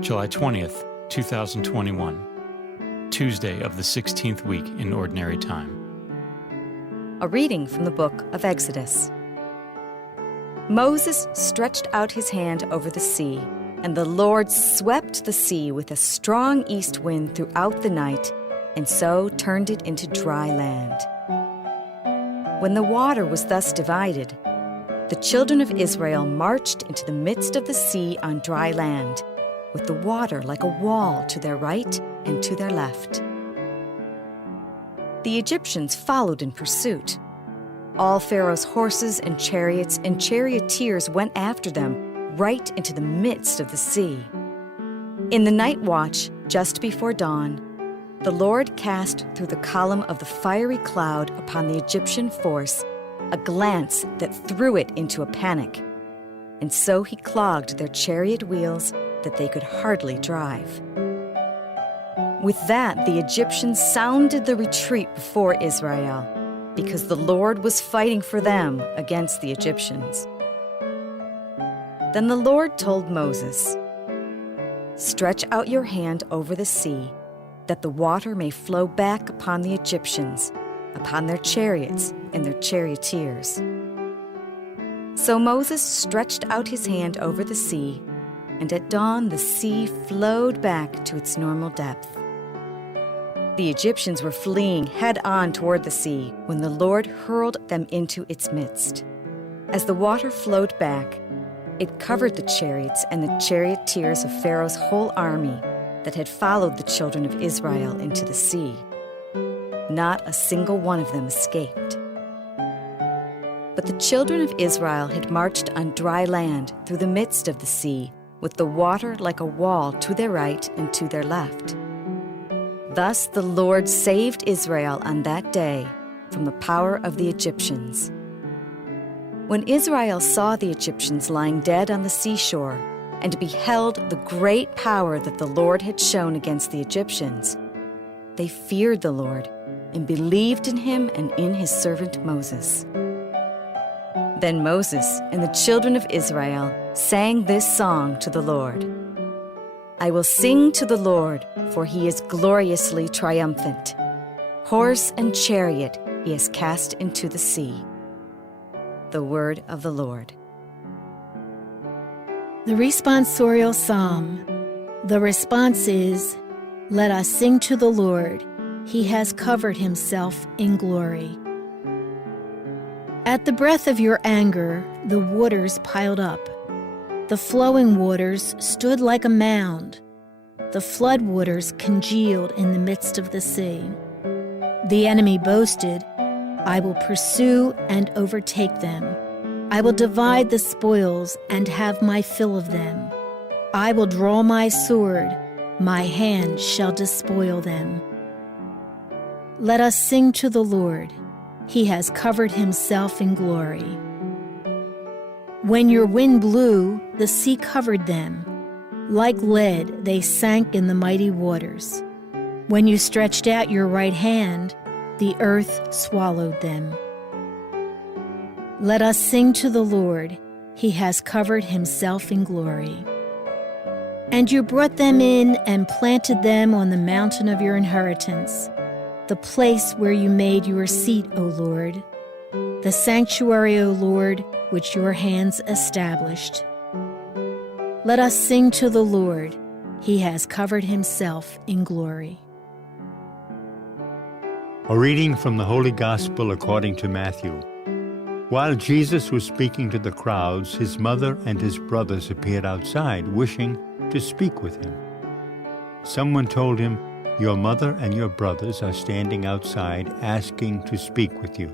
July 20th, 2021, Tuesday of the 16th week in Ordinary Time. A reading from the book of Exodus. Moses stretched out his hand over the sea, and the Lord swept the sea with a strong east wind throughout the night, and so turned it into dry land. When the water was thus divided, the children of Israel marched into the midst of the sea on dry land, with the water like a wall to their right and to their left. The Egyptians followed in pursuit. All Pharaoh's horses and charioteers went after them right into the midst of the sea. In the night watch, just before dawn, the Lord cast through the column of the fiery cloud upon the Egyptian force a glance that threw it into a panic, and so he clogged their chariot wheels that they could hardly drive. With that, the Egyptians sounded the retreat before Israel, because the Lord was fighting for them against the Egyptians. Then the Lord told Moses, "Stretch out your hand over the sea, that the water may flow back upon the Egyptians, upon their chariots and their charioteers." So Moses stretched out his hand over the sea, and at dawn the sea flowed back to its normal depth. The Egyptians were fleeing head-on toward the sea when the Lord hurled them into its midst. As the water flowed back, it covered the chariots and the charioteers of Pharaoh's whole army that had followed the children of Israel into the sea. Not a single one of them escaped. But the children of Israel had marched on dry land through the midst of the sea, with the water like a wall to their right and to their left. Thus the Lord saved Israel on that day from the power of the Egyptians. When Israel saw the Egyptians lying dead on the seashore and beheld the great power that the Lord had shown against the Egyptians, they feared the Lord and believed in him and in his servant Moses. Then Moses and the children of Israel sang this song to the Lord. "I will sing to the Lord, for he is gloriously triumphant. Horse and chariot he has cast into the sea." The word of the Lord. The responsorial psalm. The response is, "Let us sing to the Lord. He has covered himself in glory." At the breath of your anger, the waters piled up. The flowing waters stood like a mound. The flood waters congealed in the midst of the sea. The enemy boasted, "I will pursue and overtake them. I will divide the spoils and have my fill of them. I will draw my sword. My hand shall despoil them." Let us sing to the Lord. He has covered himself in glory. When your wind blew, the sea covered them. Like lead, they sank in the mighty waters. When you stretched out your right hand, the earth swallowed them. Let us sing to the Lord. He has covered himself in glory. And you brought them in and planted them on the mountain of your inheritance, the place where you made your seat, O Lord, the sanctuary, O Lord, which your hands established. Let us sing to the Lord. He has covered himself in glory. A reading from the Holy Gospel according to Matthew. While Jesus was speaking to the crowds, his mother and his brothers appeared outside, wishing to speak with him. Someone told him, "Your mother and your brothers are standing outside asking to speak with you."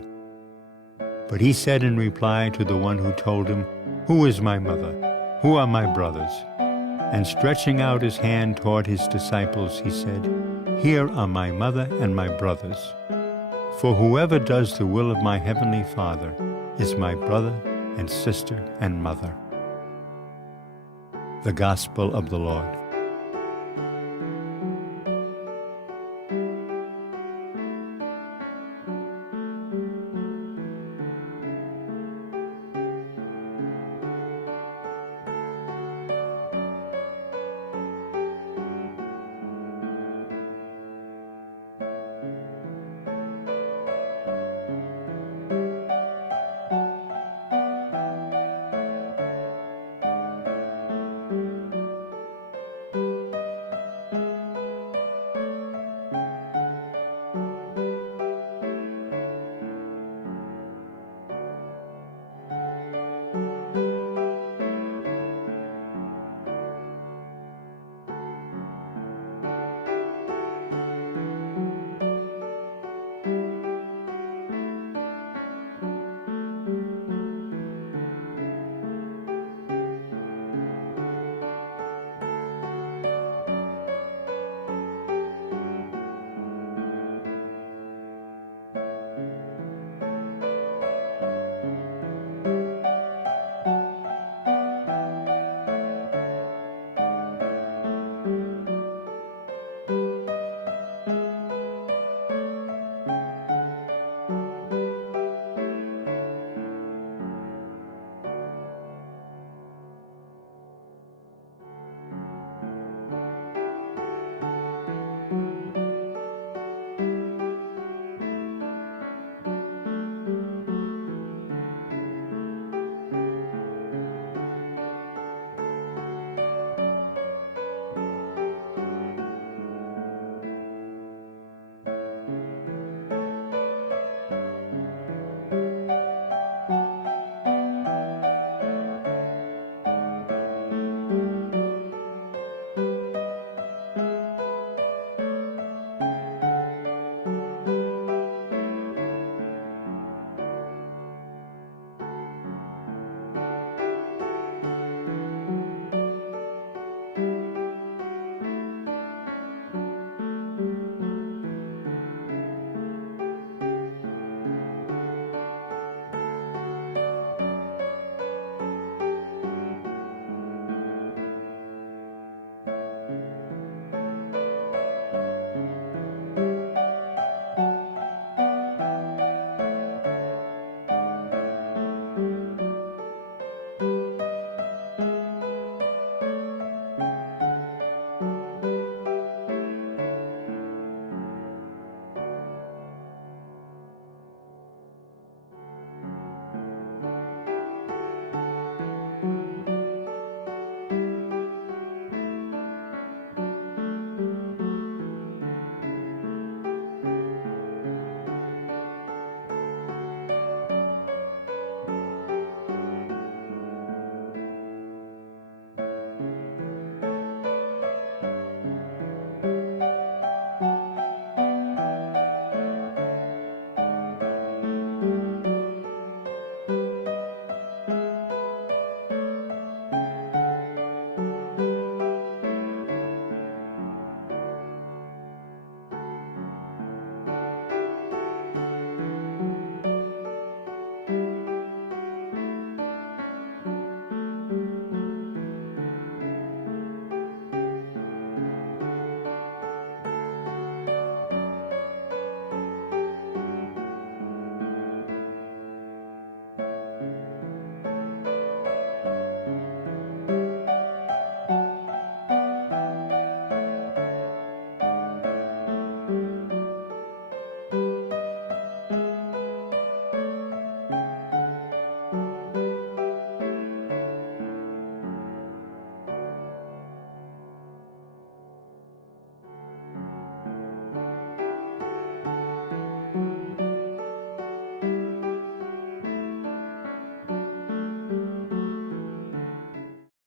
But he said in reply to the one who told him, "Who is my mother? Who are my brothers?" And stretching out his hand toward his disciples, he said, "Here are my mother and my brothers. For whoever does the will of my heavenly Father is my brother and sister and mother." The Gospel of the Lord.